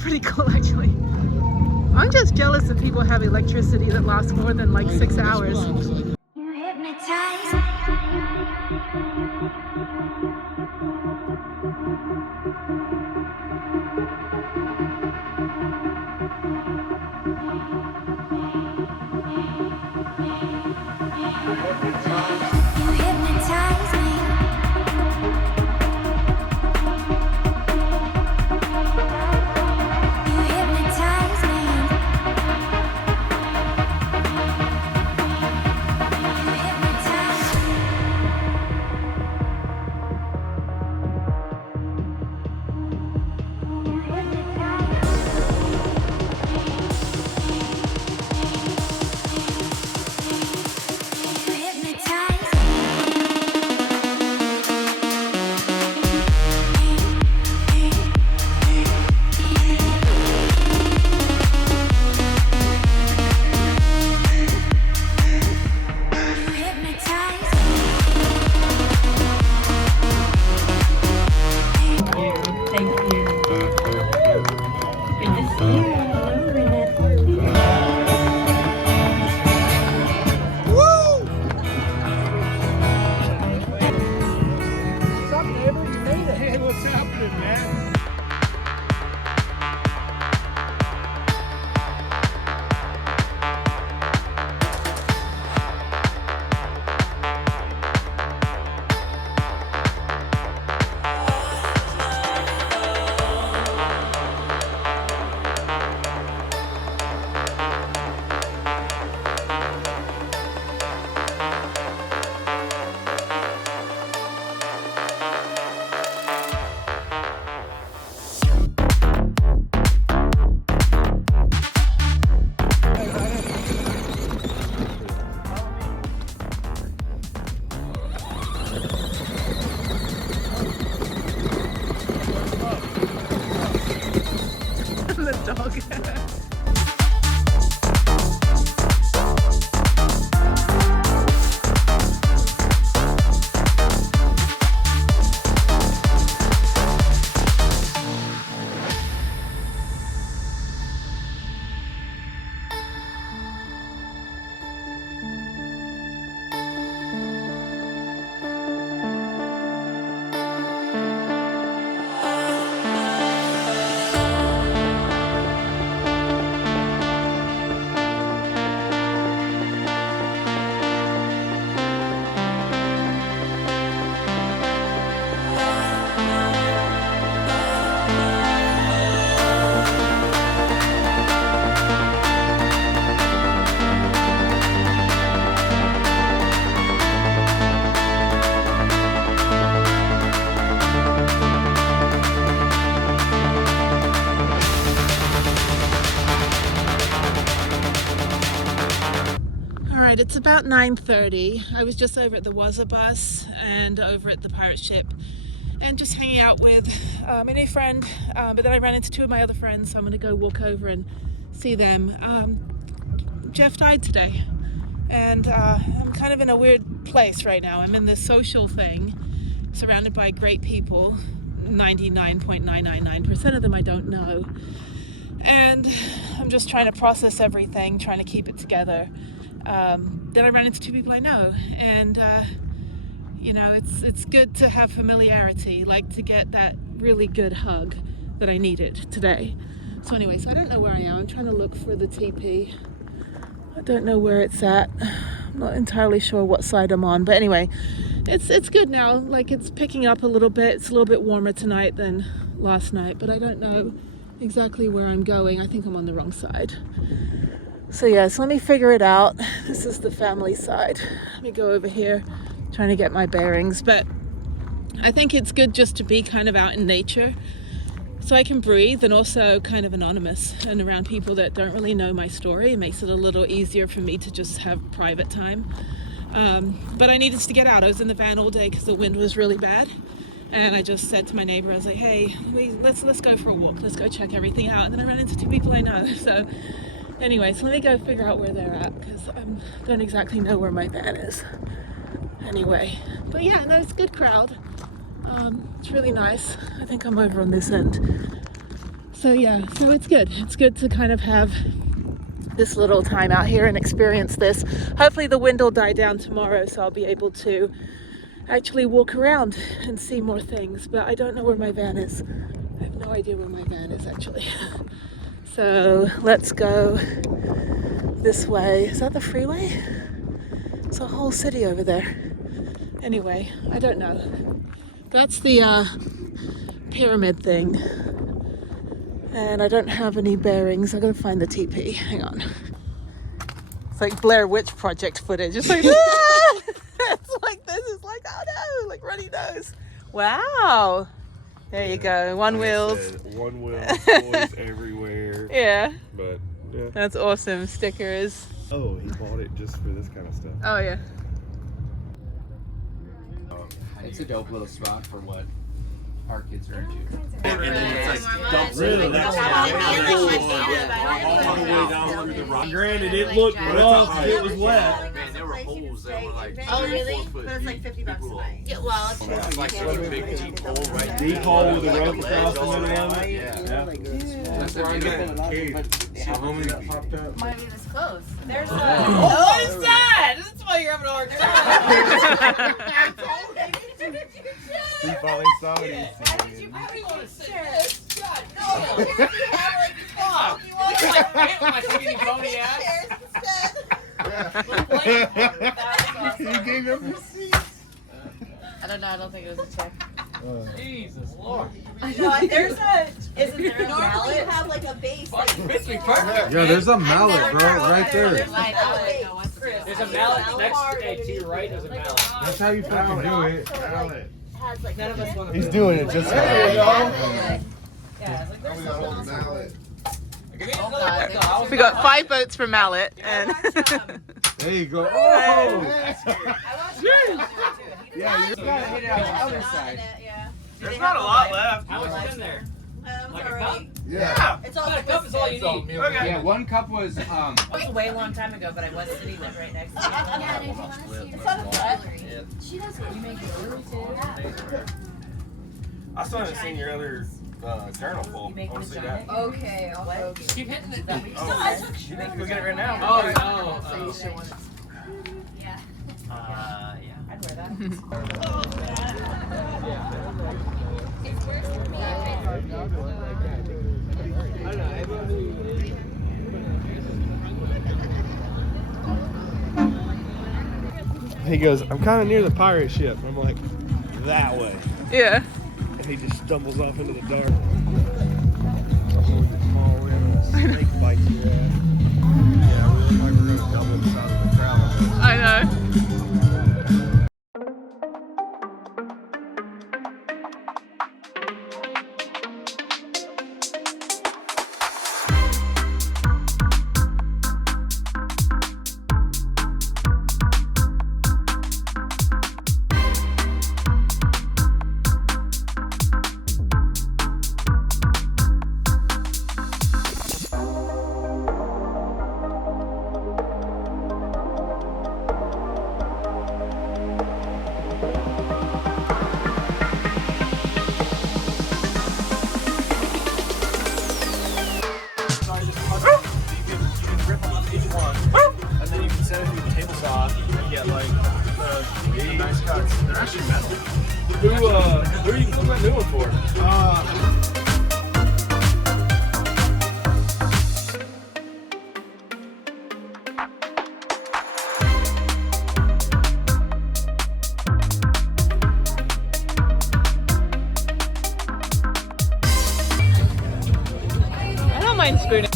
pretty cool actually. I'm just jealous that people have electricity that lasts more than like 6 hours. You hypnotize. You hypnotize me. You hypnotize me. You hypnotize me. You hypnotize me. You hypnotize me. Thank you. Good to see you. Hello, Renee. What's up, neighbor? You made it. Hey, what's happening, man? The dog. Alright, it's about 9:30. I was just over at the Wazza bus and over at the pirate ship and just hanging out with a new friend, but then I ran into two of my other friends, so I'm going to go walk over and see them. Jeff died today, and I'm kind of in a weird place right now. I'm in this social thing, surrounded by great people. 99.999% of them I don't know. And I'm just trying to process everything, trying to keep it together. Then I ran into two people I know, and you know, it's good to have familiarity, like to get that really good hug that I needed today. So anyway, so I don't know where I am. I'm trying to look for the TP. I don't know where it's at. I'm not entirely sure what side I'm on, but anyway, it's good now. Like, it's picking up a little bit. It's a little bit warmer tonight than last night, but I don't know exactly where I'm going. I think I'm on the wrong side. So yeah, so let me figure it out. This is the family side. Let me go over here, trying to get my bearings. But I think it's good just to be kind of out in nature so I can breathe, and also kind of anonymous and around people that don't really know my story. It makes it a little easier for me to just have private time. But I needed to get out. I was in the van all day because the wind was really bad. And I just said to my neighbor, I was like, hey, let's go for a walk. Let's go check everything out. And then I ran into two people I know. So anyway, so let me go figure out where they're at, because I don't exactly know where my van is. Anyway, but yeah, no, it's a good crowd. It's really nice. I think I'm over on this end. So yeah, so it's good. It's good to kind of have this little time out here and experience this. Hopefully the wind will die down tomorrow, so I'll be able to actually walk around and see more things. But I don't know where my van is. I have no idea where my van is actually. So let's go this way. Is that the freeway? It's a whole city over there. Anyway, I don't know. That's the pyramid thing. And I don't have any bearings. I gotta find the TP. Hang on. It's like Blair Witch Project footage. It's like, ah! It's like this. It's like, oh no, like runny nose. Wow. There you go. One wheels. One wheel, toys everywhere. Yeah. But yeah. That's awesome. Stickers. Oh, he bought it just for this kind of stuff. Oh yeah. It's a dope little spot for what our kids are into. And then it's like dumps Really? it. That's all the way down through the rock. Granted, it looked rough. It was wet. Man, there were holes that were like Oh, 3 or really? 4 foot But it's like deep. $50 a People- night. Yeah, well, It's like such a big deep hole right Deep there. hole with a Like rope ledge across the all middle around of it. Yeah. That's the beautiful. See how many that popped up? might be this close. There's a. What is that? That's why you're having a hard time. He finally saw it. Why did you put me on a picture? He gave him receipts. I don't know. I don't think it was a check. Jesus Lord. There's a. Isn't there a Normally mallet? you have like a base. Like, Yeah, there's a mallet, bro, right there. There's a mallet. There's a mallet next to your right. There's a mallet. That's how you fucking do it. has like None of us want to. He's doing it just Yeah, Yeah, it's like there's something. We got 5 votes for Mallet and There you go. I Oh! watched it. Yeah, you gotta hit it on the other side. Yeah. There's not a lot left. How much is in there? Like a cup? Already. Yeah. It's all A cup is all you need. Okay. Yeah, one cup was It was a way long time ago, but I was sitting there right next to you. It's on the front. She does what you make jewelry too. I still haven't seen your other journal full. You make I want to see vagina? that. Okay, I'll go. keep hitting it. You think go get it right now? Oh. Yeah. Yeah. I'd wear that. He goes, I'm kind of near the pirate ship. I'm like, that way. yeah. And he just stumbles off into the dark. Fall in, a snake bites your ass. Yeah, we look like we're gonna double the size of the crowd. I know. Nice cuts. They're actually metal. Who are you putting that new one for? I don't mind spooning.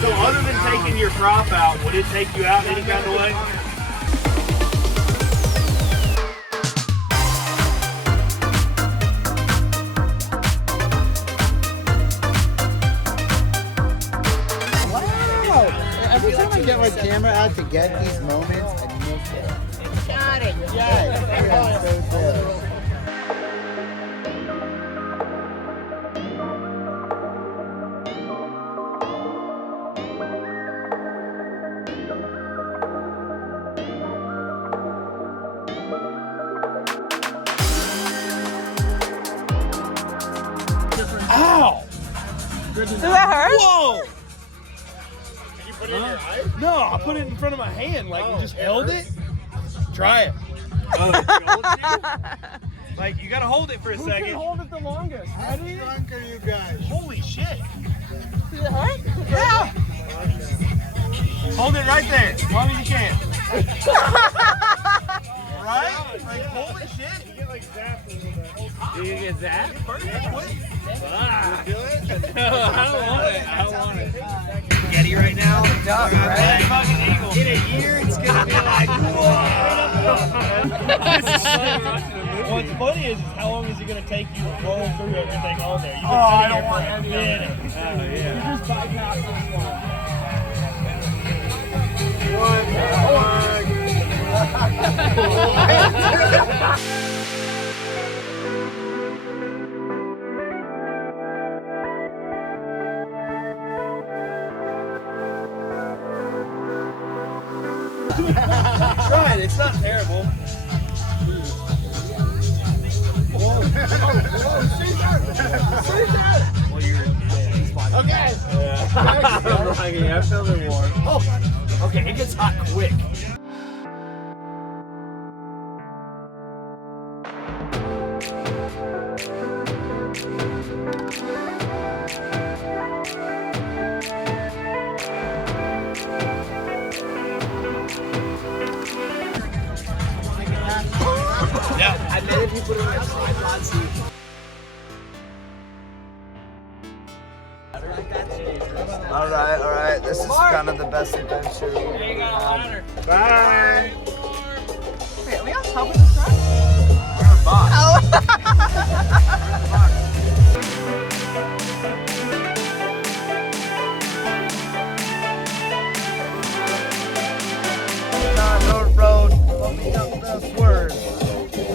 So other than taking your prop out, would it take you out any kind of way? Every time I get my camera out to get these moments, I miss it. Got it. Yes. So good. Does that hurt? Whoa! Did you put it in your eye? No, I put it in front of my hand. Like, you just held it. Try it. Like, you gotta hold it for a Who second. can hold it the longest? How drunk are you guys? Holy shit. Does it hurt? Yeah. Hold it right there, as long as you can. Right? Like, holy shit. You get like zapped a little bit. Do you get zapped? Ah. Do it? No, I don't want it. I don't want it. Getty right now. Duck, right? Fucking eagle. In a year, it's gonna be like, what's funny is how long is it gonna take you to roll through everything on there? You've been I don't want any of it. Oh, yeah. You just bypass this one. Try it. It's not terrible. Okay. Yeah. I feel it warm. Oh, okay. It gets hot quick. Yeah. I bet if you put it on a tripod seat. All right. This is kind of the best adventure. There you go, ladder. Bye. Wait, are we on top of this truck? We're in a box. On the road, bumping up the swerve.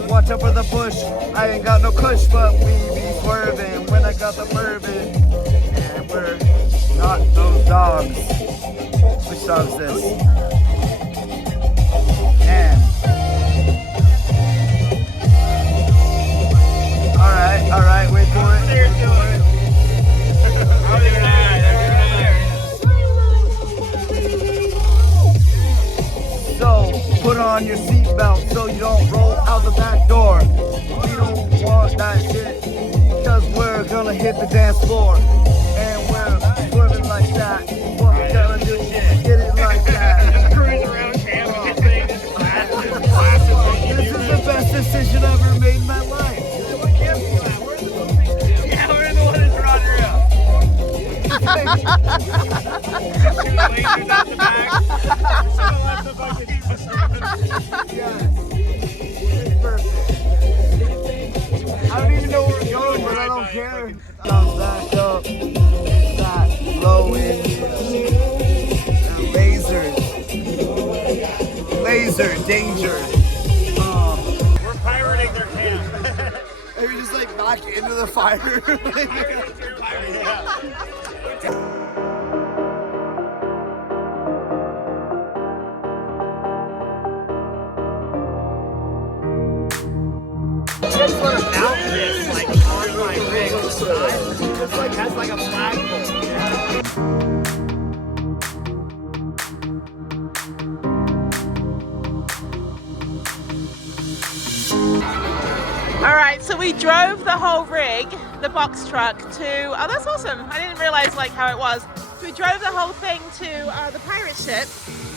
Watch out for the bush. I ain't got no kush, but we be swerving when I got the bourbon. And we're not those dogs. Which dog's this? And all right, wait for it. They're doing it. Oh, they're not. So put on your seatbelt so you don't roll out the back door. We don't want that shit, cause we're gonna hit the dance floor. And we're swerving like that. What we gonna do? Get it like that. Cruise around camp and this thing is classic. This is the best decision I've ever made in my life. What camp are you at? Where's the movie? Yeah, we're in the one in Roger. Two lasers out the back. Yes. It's perfect. I don't even know where we're going, but I don't care. Comes back up. That low in laser danger. We're pirating their camp. Maybe just like knock into the fire. Just sort of mount this like on my rig on the side. It's like has like a flagpole. All right, so we drove the whole rig, the box truck, to, oh, that's awesome. I didn't realize like how it was. So we drove the whole thing to the pirate ship,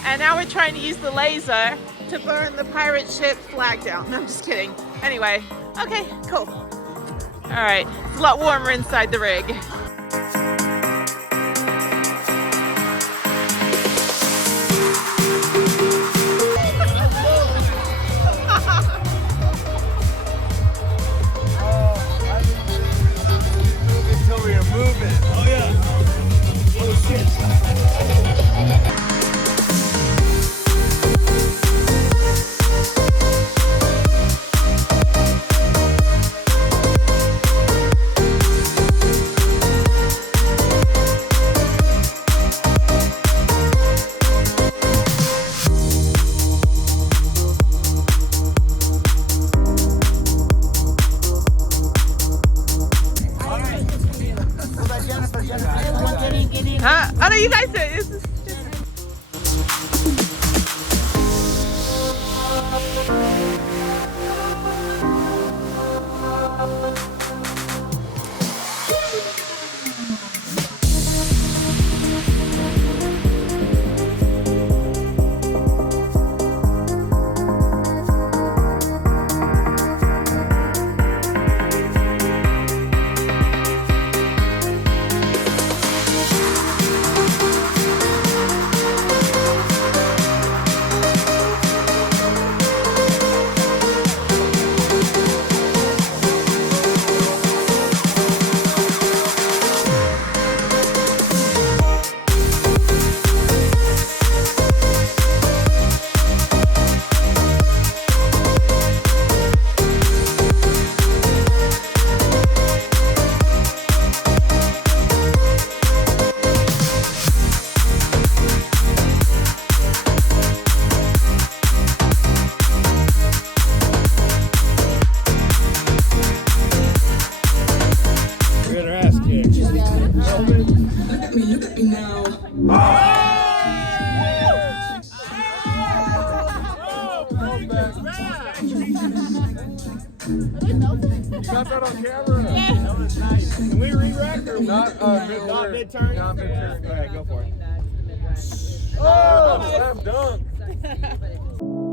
and now we're trying to use the laser to burn the pirate ship flag down. No, I'm just kidding. Anyway, okay, cool. All right, it's a lot warmer inside the rig. Until we are moving. Oh yeah. Oh shit. Huh? I know you guys do it. This is Got that on camera? Yeah. That was nice. Can we re-rack or not mid-turn? Not mid-turn. Go ahead, go for it. Oh, slam dunk.